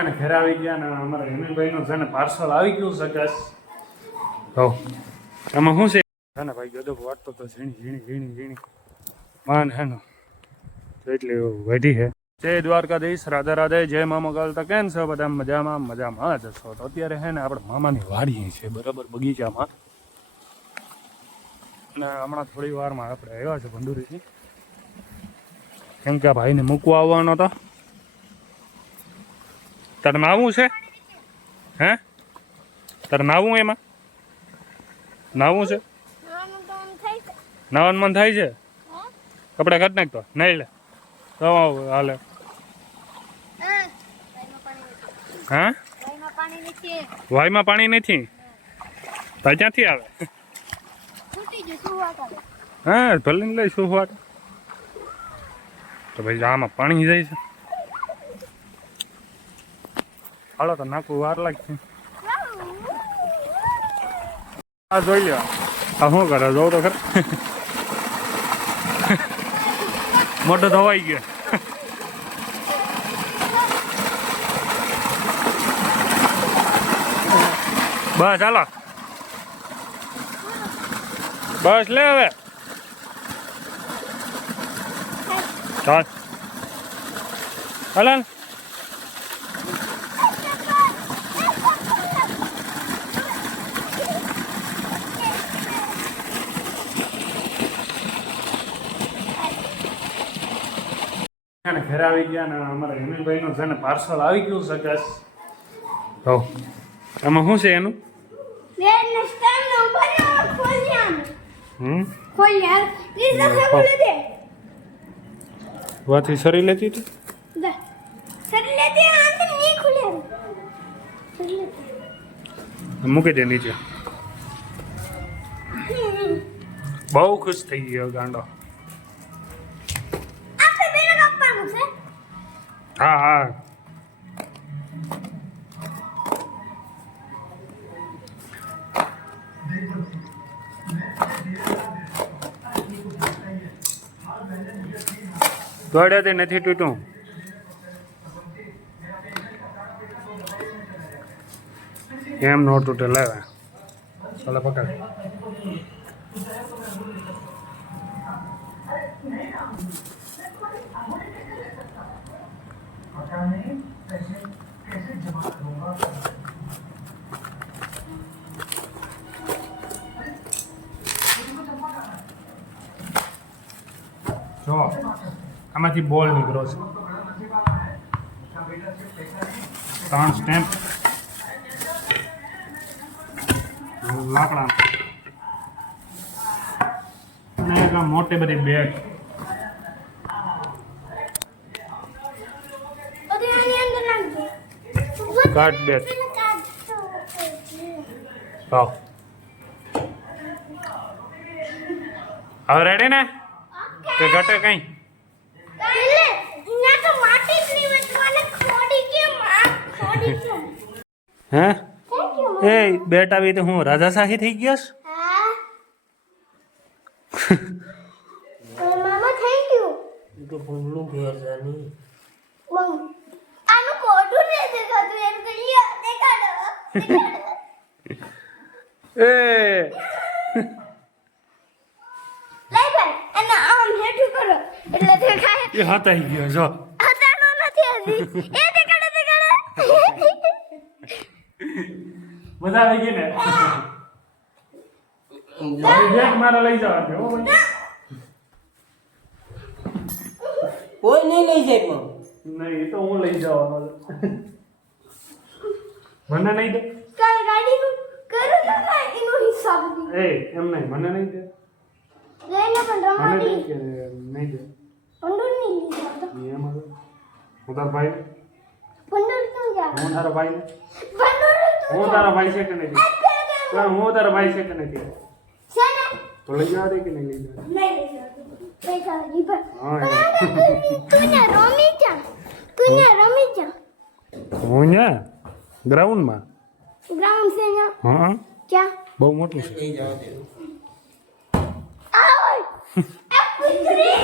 ને ઘરે આવી ગયા ને અમારા હેમીભાઈનું છે ને પાર્સલ આવી ગયું છે ગેસ તો એમાં શું છે ને ભાઈ ગદો વાટતો તો ઝીણી માન હે ને એટલી વધી છે જય દ્વારકાધીશ રાધે રાધે જય મામા કાલતા કેમ છો બધા મજામાં જ છો તો અત્યારે છે ને આપણે મામાની વાડી છે બરાબર બગીચામાં અને હમણાં થોડી વારમાં આપણે આવ્યા છે ભંડુરીથી કેમ કે આ ભાઈને મૂકવા આવવાનો હતો તારે નાવું છે હે તારે નાવું એમાં નાવું છે નાવાનું મન થાય છે કપડા કાઢ નાખતો નહીં લે તો હાલે હા વાયમાં પાણી નથી તો ક્યાંથી આવે હા ભલે લઈ શું વાત તો ભાઈ આમાં પાણી જાય છે હાલો તો નાખવું વાર લાગશે હા જોઈ લ્યો આ શું કરે જોઉં તો ખરે મોટો ધોવાઈ ગયો બસ હાલો બસ લે હવે ચાલ હાલ ઘરે આવી ગયા ને અમારા હેમીભાઈનું છે ને પાર્સલ આવી ગયું છે ગેસ તો એમાં શું છે એનું વાથી સરી લેતી હતી મૂકી દે નીચે બહુ ખુશ થઈ ગયો ગાંડો હા હા દોડ્યા તે નથી તૂટું એમ નો તૂટે લાવે ચાલો પકડ જો આમાંથી બોલ નીકળો છે 3 સ્ટેમ્પ લાકડા અને એક મોટી બધી બેગ કાર્ડ બેગ હવે રેડી ને કે ઘટે કઈ હે એ બેટા બી તો હું રાજાશાહી થઈ ગયો મામા થઈ ગયું તો ભૂલનું ઘેર જાની આનું કોડું ને દેખાતું એમ કહીએ દેખાડો એ લઈ ભાઈ અને આમ હેઠું કરો એટલે દેખાય એ હતાઈ ગયો જો હતાનો નથી હજી એ દેખાડો મજા આવી ગઈ ને બેગ મારા લઈ જવા દે હો ભાઈ કોઈ નહીં લઈ જાય પણ નહીં તો હું લઈ જવાનો મને નહીં દે કાલ ગાડીનું કરું તો કાંઈ એનો હિસાબ દી એ એમ નહીં મને નહીં દે લઈને પણ મને રમાડી નહીં કે નહીં દે પંડુર નહીં લીધો એમ હવે હું તારો ભાઈ પંડુર ક્યાં જા હું તારો ભાઈ ને પંડુર હું તારો ભાઈ છે કે નહીં હું તારો ભાઈ છે કે નથી છે ને તો લઈ જવા દે કે નહીં લઈ જવા નહીં લઈ જાવ પૈસા દી પર હા તું ને રમી જા હું ને ગ્રાઉન્ડમાં ગ્રાઉન્ડ છે ને હા ક્યાં બહુ મોટું છે લઈ જવા દે આવ આ પુત્રી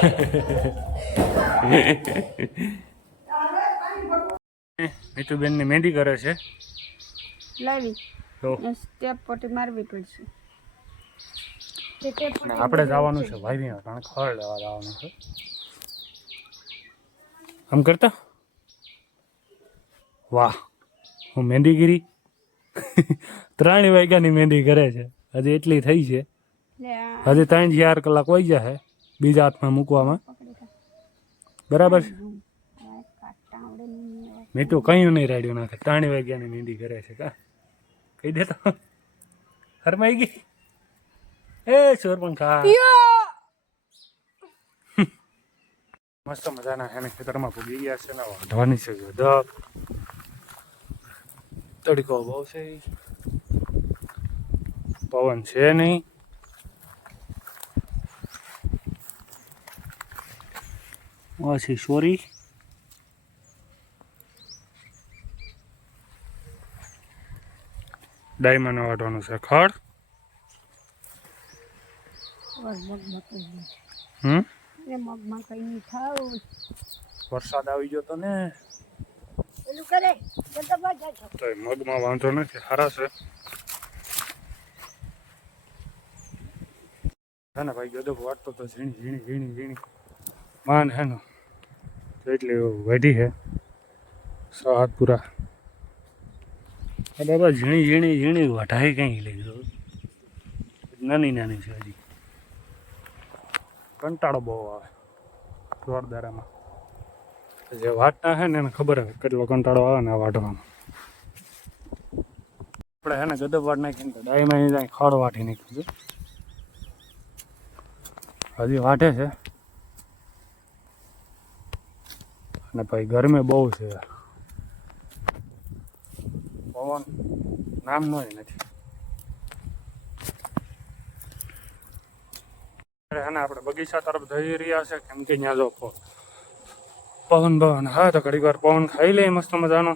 મીતુબેનની મહેંદી કરે છે લાવી તો સ્ટેપ પટ્ટી મારવી પડશે. અને આપણે જવાનું છે ભાઈ કારણ ખડ લેવા જવાનું છે આમ કરતા વાહ હું મહેંદીગીરી 3 વાગ્યાની મહેંદી કરે છે હજી એટલી થઈ છે હજી 3-4 કલાક વહી જશે બીજા હાથમાં મૂકવામાં બરાબર છે મેં તો કયું નહીં રાડ્યું નાખે 3 વાગ્યાની મહેંદી કરે છે કા કહી દેતો હરમાઈ ગઈ એ સોરપંખા મસ્ત મજાના એને ખેતરમાં પૂગી ગયા છે ને વાઢવાની છે ગધક તડકો બહુ છે પવન છે નહીં પછી સોરી ડાયમંડ વાટવાનું છે ખડ મગમાં કઈ નહીં થાવ વરસાદ આવી ગયો તો ને પેલું કરે બધા જાય છે. તો મગમાં વાંધો નથી સારા છે ને ભાઈ ગદબ વાટતો તો ઝીણી ઝીણી ઝીણી ઝીણી માન હે ને એટલી વધી છે 6 હાથ પૂરા બાબા ઝીણી ઝીણી ઝીણી વઢાઈ કંઈ લઈ ગયો નાની નાની છે હજી કંટાળો બહુ આવે જોરદારામાં જે વાટતા છે ને એને ખબર આવે કેટલો કંટાળો આવે ને આ વાટવામાં આપણે છે ને ગદબ વાટ નાખીને તો ડાયમાં ત્યાં ખડ વાટી નાખ્યું છે હજી વાટે છે અને ભાઈ ગરમી બહુ છે પવન નામનો નથી અને આપણે બગીચા તરફ જઈ રહ્યા છે કેમ કે ત્યાં જો પવન હા તો ઘડીક વાર પવન ખાઈ લે મસ્ત મજાનો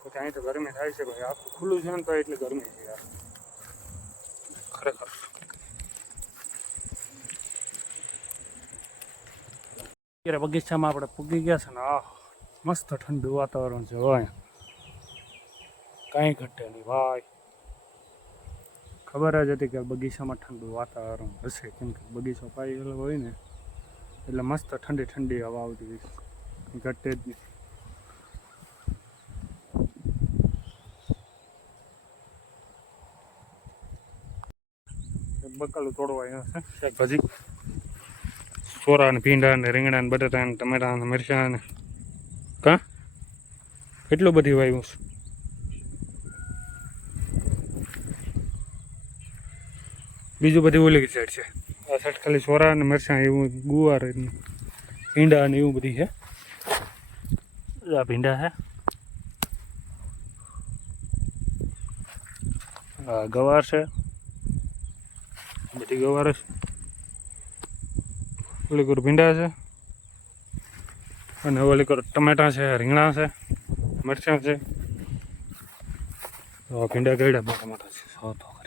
તો ત્યાં તો ગરમી થાય છે ભાઈ આખું ખુલ્લું છે ને તો એટલી ગરમી છે યાર ખરેખર અત્યારે બગીચામાં આપણે પૂગી ગયા છે ને મસ્ત ઠંડુ વાતાવરણ છે હોય કાંઈ ઘટે નહીં ભાઈ ખબર જ હતી કે બગીચામાં ઠંડુ વાતાવરણ હશે કેમ કે બગીચો પાયેલો હોય ને એટલે મસ્ત ઠંડી ઠંડી હવા આવતી હોય ઘટે જ નહીં બકાલું તોડવા અહીંયા છે શાકભાજી સોરા ને ભીંડા ને રીંગણા ને બટાટા ને ટમેટા ને મરચાં ને કાં એટલું બધી વાવ્યું છે બીજું બધી ઓલી સાઈડ છે આ સાઈડ ખાલી સોરા ને મરચાં એવું ગુવાર ભીંડા ને એવું બધી છે આ ભીંડા છે આ ગવાર છે બધી ગવાર છે ઓલી કોર ભીંડા છે અને ઓલી કોર ટમેટા છે રીંગણા છે મરચાં છે ભીંડા ગળ્યા બહુ ટમાટા છે